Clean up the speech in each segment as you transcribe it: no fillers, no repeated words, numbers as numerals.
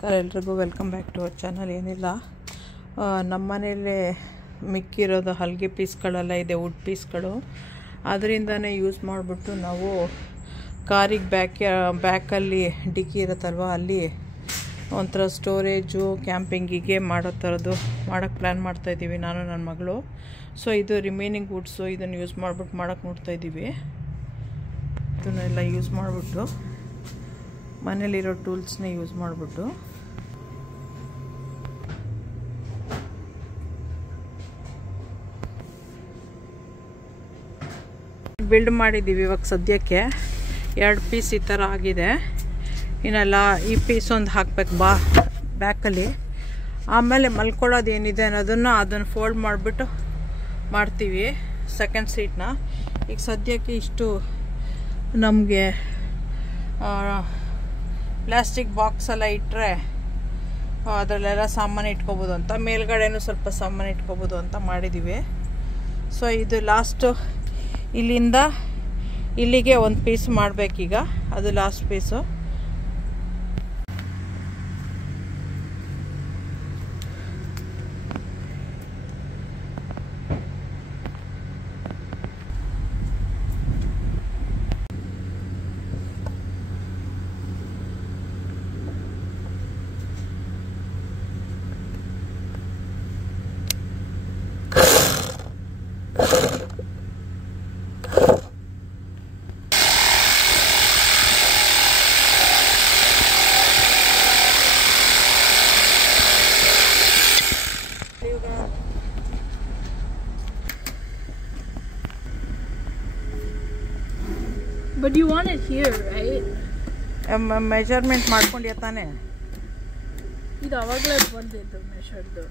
ನಮಸ್ಕಾರ ಎಲ್ರಿಗೂ welcome back to our channel. ಏನಿಲ್ಲ, ನಮ್ಮ ಮನೆಯಲ್ಲೇ ಮಿಕ್ಕಿರೋದು ಹಲ್ಗೆ ಪೀಸ್ಗಳೆಲ್ಲ ಇದೆ, ವುಡ್ ಪೀಸ್ಗಳು. ಅದರಿಂದನೇ ಯೂಸ್ ಮಾಡಿಬಿಟ್ಟು ನಾವು ಕಾರಿಗೆ ಬ್ಯಾಕಲ್ಲಿ ಡಿಕ್ಕಿ ಇರುತ್ತಲ್ವ, ಅಲ್ಲಿ ಒಂಥರ ಸ್ಟೋರೇಜು ಕ್ಯಾಂಪಿಂಗಿಗೆ ಮಾಡೋಕ್ಕೆ ಪ್ಲ್ಯಾನ್ ಮಾಡ್ತಾಯಿದ್ದೀವಿ ನಾನು ನನ್ನ ಮಗಳು. ಸೊ ಇದು ರಿಮೈನಿಂಗ್ ವುಡ್ಸು, ಇದನ್ನು ಯೂಸ್ ಮಾಡಿಬಿಟ್ಟು ಮಾಡೋಕ್ಕೆ ನೋಡ್ತಾಯಿದ್ದೀವಿ. ಇದನ್ನೆಲ್ಲ ಯೂಸ್ ಮಾಡಿಬಿಟ್ಟು ಮನೇಲಿರೋ ಟೂಲ್ಸ್ನೇ ಯೂಸ್ ಮಾಡಿಬಿಟ್ಟು ಬಿಲ್ಡ್ ಮಾಡಿದ್ದೀವಿ. ಇವಾಗ ಸದ್ಯಕ್ಕೆ 2 ಪೀಸ್ ಈ ಥರ ಆಗಿದೆ. ಇನ್ನೆಲ್ಲ ಈ ಪೀಸ್ ಒಂದು ಹಾಕ್ಬೇಕು ಬ್ಯಾಕಲ್ಲಿ. ಆಮೇಲೆ ಮಲ್ಕೊಳ್ಳೋದು ಏನಿದೆ ಅದನ್ನು ಫೋಲ್ಡ್ ಮಾಡಿಬಿಟ್ಟು ಮಾಡ್ತೀವಿ ಸೆಕೆಂಡ್ ಸೀಟ್ನ. ಈಗ ಸದ್ಯಕ್ಕೆ ಇಷ್ಟು ನಮಗೆ ಪ್ಲಾಸ್ಟಿಕ್ ಬಾಕ್ಸ್ ಎಲ್ಲ ಇಟ್ಟರೆ ಅದರಲ್ಲೆಲ್ಲ ಸಾಮಾನು ಇಟ್ಕೋಬೋದು ಅಂತ, ಮೇಲ್ಗಡೆನೂ ಸ್ವಲ್ಪ ಸಾಮಾನು ಇಟ್ಕೋಬೋದು ಅಂತ ಮಾಡಿದ್ದೀವಿ. ಸೊ ಇದು ಲಾಸ್ಟು, ಇಲ್ಲಿಂದ ಇಲ್ಲಿಗೆ ಒಂದು ಪೀಸ್ ಮಾಡಬೇಕೀಗ, ಅದು last piece. But you want it here, right? Measurement ಮಾಡ್ಕೊಂಡ್ಯಾ ತಾನೆ? ಇದು ಅವಾಗಲೇ ಬಂದಿದ್ದು ಮೆಷರ್ದು.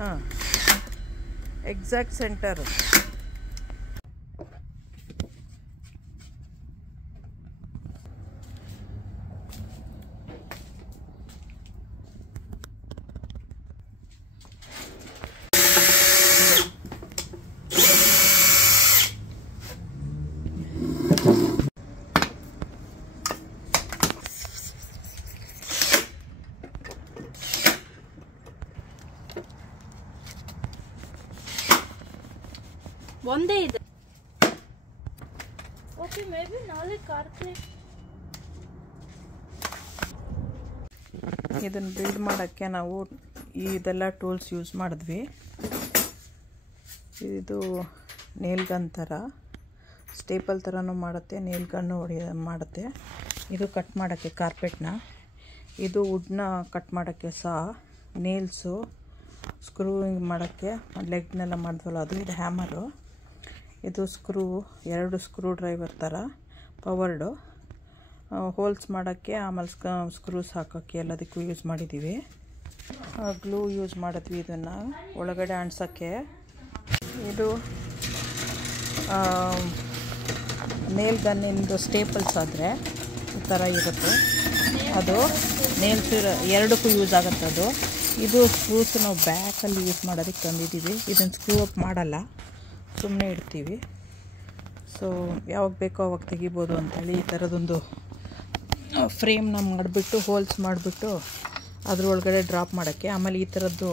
ಹಾಂ, ಎಕ್ಸಾಕ್ಟ್ ಸೆಂಟರು. ಒಂದೇ ಇದೆ. ಓಕೆ, ಮೇಬಿ ನಾಳೆ ಕಾರ್ಪೆ. ಇದನ್ನು ಬಿಲ್ಡ್ ಮಾಡೋಕ್ಕೆ ನಾವು ಇದೆಲ್ಲ ಟೂಲ್ಸ್ ಯೂಸ್ ಮಾಡಿದ್ವಿ. ಇದು ನೇಲ್ ಗನ್ ಥರ, ಸ್ಟೇಪಲ್ ಥರನೂ ಮಾಡುತ್ತೆ, ನೇಲ್ ಗನ್ನು ಮಾಡುತ್ತೆ. ಇದು ಕಟ್ ಮಾಡೋಕ್ಕೆ ಕಾರ್ಪೆಟ್ನ, ಇದು ವುಡ್ನ ಕಟ್ ಮಾಡೋಕ್ಕೆ ಸಹ, ನೇಲ್ಸು ಸ್ಕ್ರೂವಿಂಗ್ ಮಾಡೋಕ್ಕೆ ಲೆಗ್ನೆಲ್ಲ ಮಾಡಿದ್ವಲ್ಲ ಅದು. ಇದು ಹ್ಯಾಮರು, ಇದು ಸ್ಕ್ರೂ, 2 ಸ್ಕ್ರೂ ಡ್ರೈವರ್ ಥರ ಪವರ್ಡು, ಹೋಲ್ಸ್ ಮಾಡೋಕ್ಕೆ, ಆಮೇಲೆ ಸ್ಕ್ರೂಸ್ ಹಾಕೋಕ್ಕೆ ಎಲ್ಲದಕ್ಕೂ ಯೂಸ್ ಮಾಡಿದ್ದೀವಿ. ಗ್ಲೂ ಯೂಸ್ ಮಾಡಿದ್ವಿ ಇದನ್ನು ಒಳಗಡೆ ಅಂಟ್ಸೋಕ್ಕೆ. ಇದು ನೇಲ್ ಗನ್ನಿಂದು ಸ್ಟೇಪಲ್ಸ್ ಆದರೆ ಈ ಥರ ಇರುತ್ತೆ, ಅದು ನೇಲ್ಸ್ ಎರಡಕ್ಕೂ ಯೂಸ್ ಆಗುತ್ತೆ ಅದು. ಇದು ಸ್ಕ್ರೂಸ್ ನಾವು ಬ್ಯಾಕಲ್ಲಿ ಯೂಸ್ ಮಾಡೋದಕ್ಕೆ ತಂದಿದ್ದೀವಿ. ಇದನ್ನು ಸ್ಕ್ರೂ ಅಪ್ ಮಾಡಲ್ಲ, ಸುಮ್ಮನೆ ಇಡ್ತೀವಿ. ಸೊ ಯಾವಾಗ ಬೇಕೋ ಅವಾಗ ತೆಗಿಬೋದು ಅಂಥೇಳಿ ಈ ಥರದೊಂದು ಫ್ರೇಮ್ನ ಮಾಡಿಬಿಟ್ಟು, ಹೋಲ್ಸ್ ಮಾಡಿಬಿಟ್ಟು ಅದ್ರೊಳಗಡೆ ಡ್ರಾಪ್ ಮಾಡೋಕ್ಕೆ. ಆಮೇಲೆ ಈ ಥರದ್ದು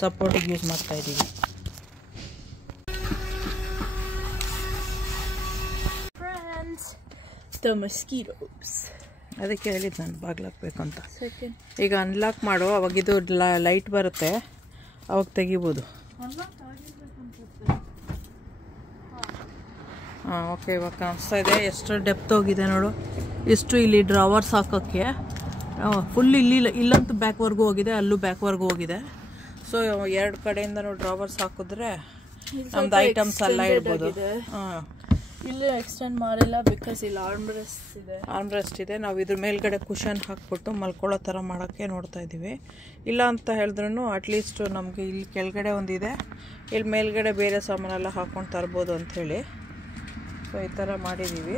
ಸಪೋರ್ಟಿಗೆ ಯೂಸ್ ಮಾಡ್ತಾಯಿದ್ದೀವಿ. The mosquitoes. ಅದಕ್ಕೆ ಹೇಳಿದ್ದು ನಾನು ಬಾಗ್ಲಾಕ್ಬೇಕು ಅಂತ. Second. ಈಗ ಅನ್ಲಾಕ್ ಮಾಡೋ ಅವಾಗಿದು ಲೈಟ್ ಬರುತ್ತೆ, ಅವಾಗ ತೆಗಿಬೋದು. ಹಾಂ, ಓಕೆ, ಇವಾಗ ಕಾಣಿಸ್ತಾ ಇದೆ. ಎಷ್ಟು ಡೆಪ್ತ್ ಹೋಗಿದೆ ನೋಡು, ಇಷ್ಟು ಇಲ್ಲಿ ಡ್ರಾವರ್ಸ್ ಹಾಕೋಕ್ಕೆ. ಫುಲ್ ಇಲ್ಲಂತೂ ಬ್ಯಾಕ್ವರ್ಗೂ ಹೋಗಿದೆ, ಅಲ್ಲೂ ಬ್ಯಾಕ್ವರ್ಗೂ ಹೋಗಿದೆ. ಸೊ 2 ಕಡೆಯಿಂದನೂ ಡ್ರಾವರ್ಸ್ ಹಾಕಿದ್ರೆ ನಮ್ದು ಐಟಮ್ಸ್ ಎಲ್ಲ ಇಡ್ಬೋದು. ಹಾಂ, ಇಲ್ಲಿ ಎಕ್ಸ್ಟೆಂಡ್ ಮಾಡಿಲ್ಲ ಬಿಕಾಸ್ ಇಲ್ಲಿ ಆರ್ಮ್ರೆಸ್ಟ್ ಇದೆ. ನಾವು ಇದ್ರ ಮೇಲ್ಗಡೆ ಕುಷನ್ ಹಾಕ್ಬಿಟ್ಟು ಮಲ್ಕೊಳ್ಳೋ ಥರ ಮಾಡೋಕ್ಕೆ ನೋಡ್ತಾ ಇದ್ದೀವಿ. ಇಲ್ಲ ಅಂತ ಹೇಳಿದ್ರೂ ಅಟ್ಲೀಸ್ಟ್ ನಮಗೆ ಇಲ್ಲಿ ಕೆಳಗಡೆ ಒಂದಿದೆ, ಇಲ್ಲಿ ಮೇಲ್ಗಡೆ ಬೇರೆ ಸಾಮಾನೆಲ್ಲ ಹಾಕ್ಕೊಂಡು ತರ್ಬೋದು ಅಂಥೇಳಿ. ಸೊ ಈ ಥರ ಮಾಡಿದ್ದೀವಿ.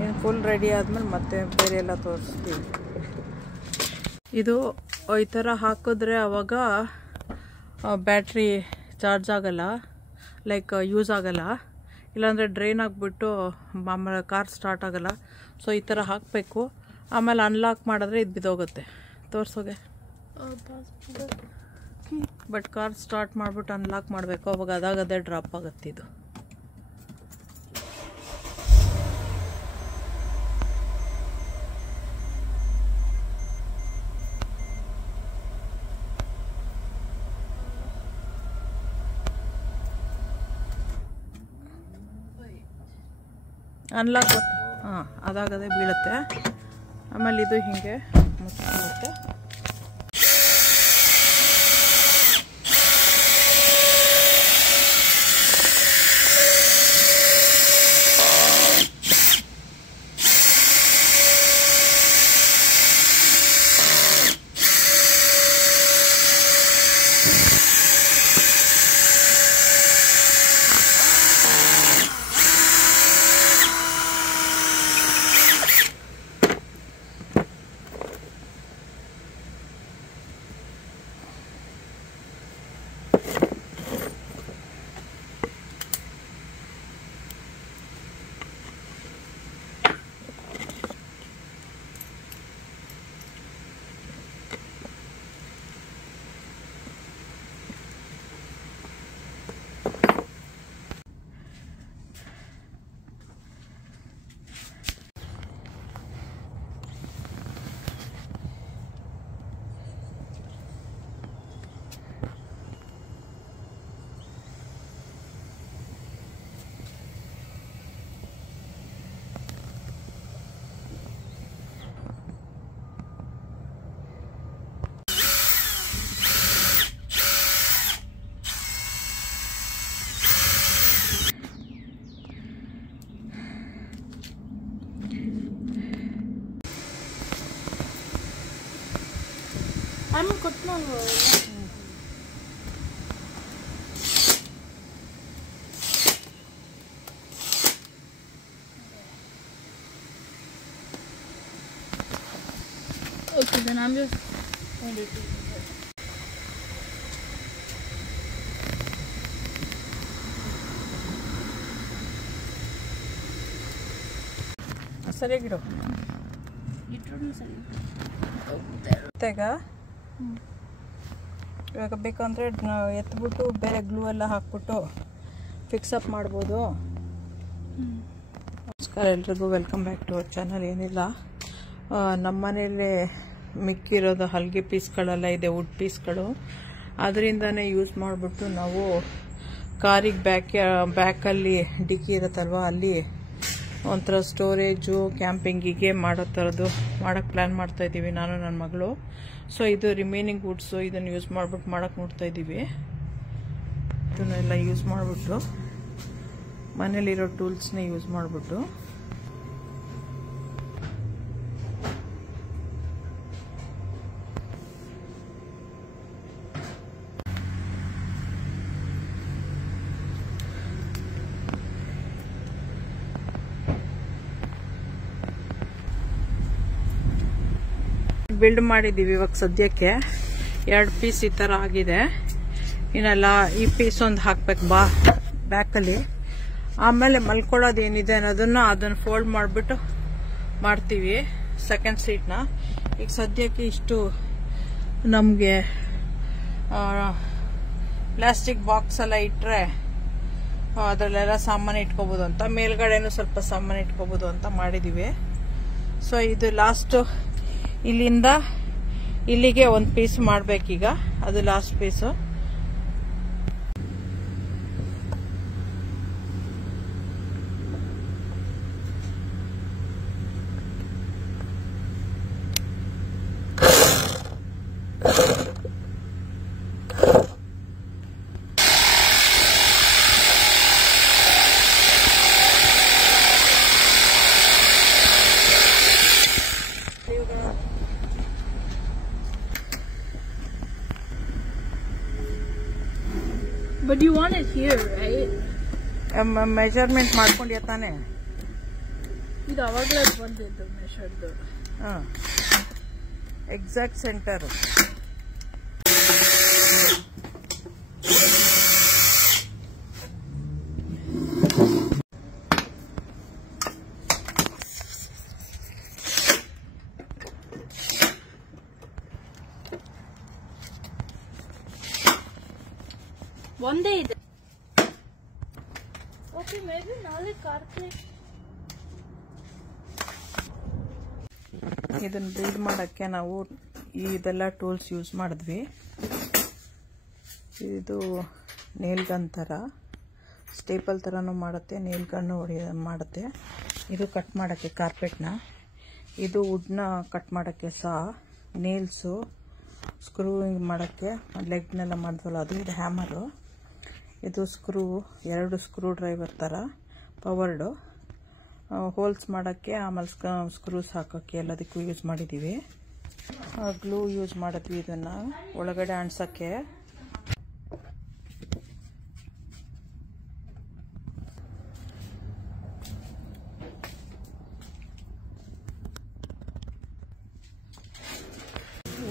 ಇನ್ನು ಫುಲ್ ರೆಡಿ ಆದಮೇಲೆ ಮತ್ತೆ ಬೇರೆ ಎಲ್ಲ ತೋರಿಸ್ತೀವಿ. ಇದು ಈ ಥರ ಹಾಕಿದ್ರೆ ಆವಾಗ ಬ್ಯಾಟ್ರಿ ಚಾರ್ಜ್ ಆಗೋಲ್ಲ, ಲೈಕ್ ಯೂಸ್ ಆಗೋಲ್ಲ. ಇಲ್ಲಾಂದರೆ ಡ್ರೈನ್ ಆಗಿಬಿಟ್ಟು ಆಮೇಲೆ ಕಾರ್ ಸ್ಟಾರ್ಟ್ ಆಗೋಲ್ಲ. ಸೊ ಈ ಥರ ಹಾಕಬೇಕು. ಆಮೇಲೆ ಅನ್ಲಾಕ್ ಮಾಡಿದ್ರೆ ಇದು ಬಿದ್ದೋಗುತ್ತೆ. ತೋರ್ಸೋಗೆ. ಬಟ್ ಕಾರ್ ಸ್ಟಾರ್ಟ್ ಮಾಡಿಬಿಟ್ಟು ಅನ್ಲಾಕ್ ಮಾಡಬೇಕು, ಅವಾಗ ಅದಾಗದೇ ಡ್ರಾಪ್ ಆಗುತ್ತೆ ಇದು. ಅನ್ಲಾಕ್ ಹಾಂ ಅದಾಗದೇ ಬೀಳುತ್ತೆ. ಆಮೇಲೆ ಇದು ಹೀಗೆ ಮುಚ್ಚಿಕೊಳ್ಳುತ್ತೆ. I'm cutting on okay, then I'm just going to do it. ಸರಿಯಾಗಿಡು ಇಟ್ರು ಸರಿ ಈಗ ಇವಾಗ ಬೇಕಂದರೆ ಎತ್ಬಿಟ್ಟು ಬೇರೆ ಗ್ಲೂ ಎಲ್ಲ ಹಾಕ್ಬಿಟ್ಟು ಫಿಕ್ಸಪ್ ಮಾಡ್ಬೋದು. ನಮಸ್ಕಾರ ಎಲ್ರಿಗೂ, welcome back to our channel. ಏನಿಲ್ಲ, ನಮ್ಮ ಮನೆಯಲ್ಲೇ ಮಿಕ್ಕಿರೋದು ಹಲ್ಗೆ ಪೀಸ್ಗಳೆಲ್ಲ ಇದೆ, ವುಡ್ ಪೀಸ್ಗಳು. ಅದರಿಂದನೇ ಯೂಸ್ ಮಾಡಿಬಿಟ್ಟು ನಾವು ಕಾರಿಗೆ ಬ್ಯಾಕಲ್ಲಿ ಡಿಕ್ಕಿ ಇರುತ್ತಲ್ವ, ಅಲ್ಲಿ ಒಂಥರ ಸ್ಟೋರೇಜು ಕ್ಯಾಂಪಿಂಗಿಗೆ ಮಾಡೋ ಥರದ್ದು ಮಾಡೋಕ್ಕೆ ಪ್ಲ್ಯಾನ್ ಮಾಡ್ತಾಯಿದ್ದೀವಿ ನಾನು ನನ್ನ ಮಗಳು. ಸೊ ಇದು ರಿಮೈನಿಂಗ್ ವುಡ್ಸು, ಇದನ್ನು ಯೂಸ್ ಮಾಡಿಬಿಟ್ಟು ಮಾಡೋಕ್ಕೆ ನೋಡ್ತಾಯಿದ್ದೀವಿ. ಇದನ್ನೆಲ್ಲ ಯೂಸ್ ಮಾಡಿಬಿಟ್ಟು ಮನೇಲಿರೋ ಟೂಲ್ಸ್ನೇ ಯೂಸ್ ಮಾಡಿಬಿಟ್ಟು ಬಿಲ್ಡ್ ಮಾಡಿದ್ದೀವಿ. ಇವಾಗ ಸದ್ಯಕ್ಕೆ 2 ಪೀಸ್ ಈ ಥರ ಆಗಿದೆ. ಇನ್ನೆಲ್ಲ ಈ ಪೀಸ್ ಒಂದು ಹಾಕ್ಬೇಕು ಬ್ಯಾಕಲ್ಲಿ. ಆಮೇಲೆ ಮಲ್ಕೊಳ್ಳೋದು ಏನಿದೆ ಅದನ್ನು ಫೋಲ್ಡ್ ಮಾಡಿಬಿಟ್ಟು ಮಾಡ್ತೀವಿ ಸೆಕೆಂಡ್ ಸೀಟ್ನ. ಈಗ ಸದ್ಯಕ್ಕೆ ಇಷ್ಟು ನಮಗೆ ಪ್ಲಾಸ್ಟಿಕ್ ಬಾಕ್ಸ್ ಎಲ್ಲ ಇಟ್ಟರೆ ಅದರಲ್ಲೆಲ್ಲ ಸಾಮಾನು ಇಟ್ಕೋಬೋದು ಅಂತ, ಮೇಲ್ಗಡೆನೂ ಸ್ವಲ್ಪ ಸಾಮಾನು ಇಟ್ಕೋಬೋದು ಅಂತ ಮಾಡಿದ್ದೀವಿ. ಸೊ ಇದು ಲಾಸ್ಟು, ಇಲ್ಲಿಂದ ಇಲ್ಲಿಗೆ ಒಂದು ಪೀಸ್ ಮಾಡಬೇಕೀಗ, ಅದು last piece. But you want it here, right? Measurement ಮಾಡ್ಕೊಂಡ್ಯಾ ತಾನೆ? ಇದು ಅವಾಗಲೇ ಬಂದಿದ್ದು ಮೆಷರ್ದು. ಹಾಂ, exact centre. One day. Okay, maybe nale carpet. ಇದನ್ನು ಬ್ರೀಡ್ ಮಾಡೋಕ್ಕೆ ನಾವು ಇದೆಲ್ಲ ಟೂಲ್ಸ್ ಯೂಸ್ ಮಾಡಿದ್ವಿ. ಇದು ನೇಲ್ ಗನ್ ಥರ ಸ್ಟೇಪಲ್ ಥರನೂ ಮಾಡುತ್ತೆ, ನೇಲ್ ಗನ್ನು ಮಾಡುತ್ತೆ. ಇದು ಕಟ್ ಮಾಡೋಕ್ಕೆ ಕಾರ್ಪೆಟ್ನ, ಇದು ವುಡ್ನ ಕಟ್ ಮಾಡೋಕ್ಕೆ ಸಹ, ನೇಲ್ಸು ಸ್ಕ್ರೂವಿಂಗ್ ಮಾಡೋಕ್ಕೆ ಲೆಗ್ನೆಲ್ಲ ಮಾಡಿದ್ವಲ್ಲ ಅದು, ಇದು ಹ್ಯಾಮರು, ಇದು ಸ್ಕ್ರೂ, 2 ಸ್ಕ್ರೂ ಡ್ರೈವರ್ ಥರ ಪವರ್ಡು, ಹೋಲ್ಸ್ ಮಾಡೋಕ್ಕೆ, ಆಮೇಲೆ ಸ್ಕ್ರೂಸ್ ಹಾಕೋಕ್ಕೆ ಎಲ್ಲದಕ್ಕೂ ಯೂಸ್ ಮಾಡಿದ್ದೀವಿ. ಗ್ಲೂ ಯೂಸ್ ಮಾಡಿದ್ವಿ ಇದನ್ನು ಒಳಗಡೆ ಅಂಟ್ಸೋಕ್ಕೆ.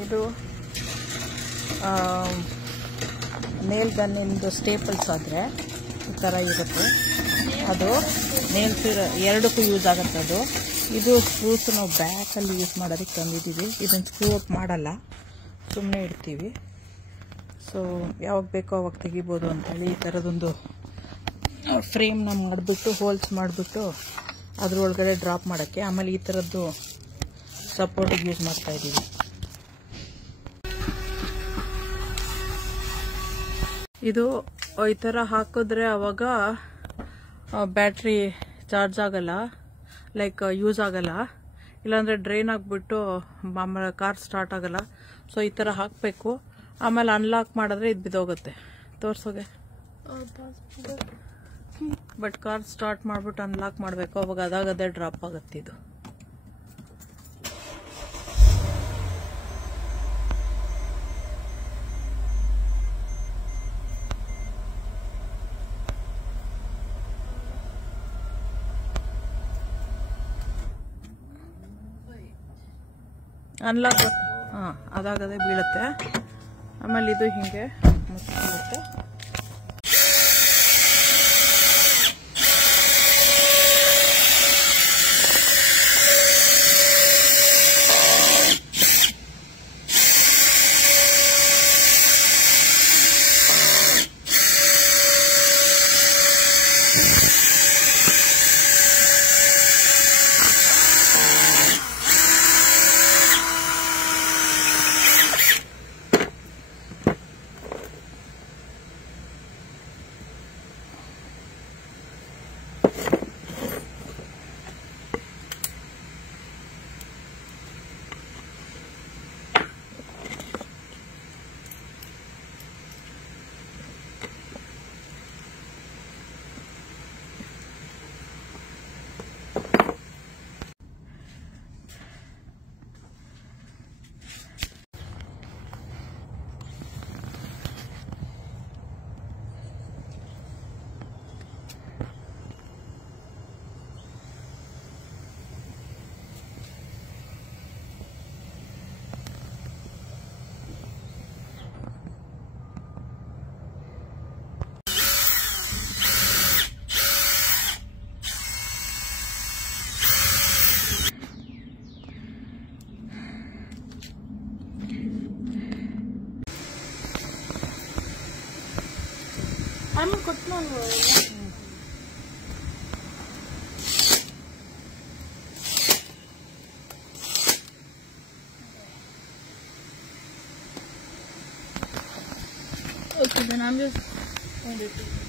ಇದು ನೇಲ್ ಗನ್ನಿಂದು ಸ್ಟೇಪಲ್ಸ್ ಆದರೆ ಈ ಥರ ಇರುತ್ತೆ, ಅದು ನೇಲ್ಸ್ ಎರಡಕ್ಕೂ ಯೂಸ್ ಆಗುತ್ತೆ ಅದು. ಇದು ಸ್ಕ್ರೂಸ್ ನಾವು ಬ್ಯಾಕಲ್ಲಿ ಯೂಸ್ ಮಾಡೋದಕ್ಕೆ ತಂದಿದ್ದೀವಿ. ಇದನ್ನು ಸ್ಕ್ರೂ ಅಪ್ ಮಾಡಲ್ಲ, ಸುಮ್ಮನೆ ಇಡ್ತೀವಿ. ಸೊ ಯಾವಾಗ ಬೇಕೋ ಅವಾಗ ತೆಗಿಬೋದು ಅಂತೇಳಿ ಈ ಥರದೊಂದು ಫ್ರೇಮ್ನ ಮಾಡಿಬಿಟ್ಟು, ಹೋಲ್ಸ್ ಮಾಡಿಬಿಟ್ಟು ಅದ್ರೊಳಗಡೆ ಡ್ರಾಪ್ ಮಾಡೋಕ್ಕೆ. ಆಮೇಲೆ ಈ ಥರದ್ದು ಸಪೋರ್ಟಿಗೆ ಯೂಸ್ ಮಾಡ್ತಾಯಿದ್ದೀವಿ. ಇದು ಈ ಥರ ಹಾಕಿದ್ರೆ ಅವಾಗ ಬ್ಯಾಟ್ರಿ ಚಾರ್ಜ್ ಆಗಲ್ಲ, ಲೈಕ್ ಯೂಸ್ ಆಗಲ್ಲ, ಇಲ್ಲಾಂದರೆ ಡ್ರೈನ್ ಆಗಿಬಿಟ್ಟು ಆಮೇಲೆ ಕಾರ್ ಸ್ಟಾರ್ಟ್ ಆಗಲ್ಲ. ಸೊ ಈ ಥರ ಹಾಕಬೇಕು. ಆಮೇಲೆ ಅನ್ಲಾಕ್ ಮಾಡಿದ್ರೆ ಇದು ಬಿದ್ದೋಗುತ್ತೆ. ತೋರ್ಸೋಗೆ. ಬಟ್ ಕಾರ್ ಸ್ಟಾರ್ಟ್ ಮಾಡಿಬಿಟ್ಟು ಅನ್ಲಾಕ್ ಮಾಡಬೇಕು, ಅವಾಗ ಅದಾಗದೇ ಡ್ರಾಪ್ ಆಗುತ್ತೆ ಇದು. ಅನ್ಲಾಕ್, ಹಾಂ, ಅದಾಗದೆ ಬೀಳುತ್ತೆ. ಆಮೇಲೆ ಇದು ಹೀಗೆ ಮುಚ್ಚಿರುತ್ತೆ. I'm a good one. Okay, then I'm just going to do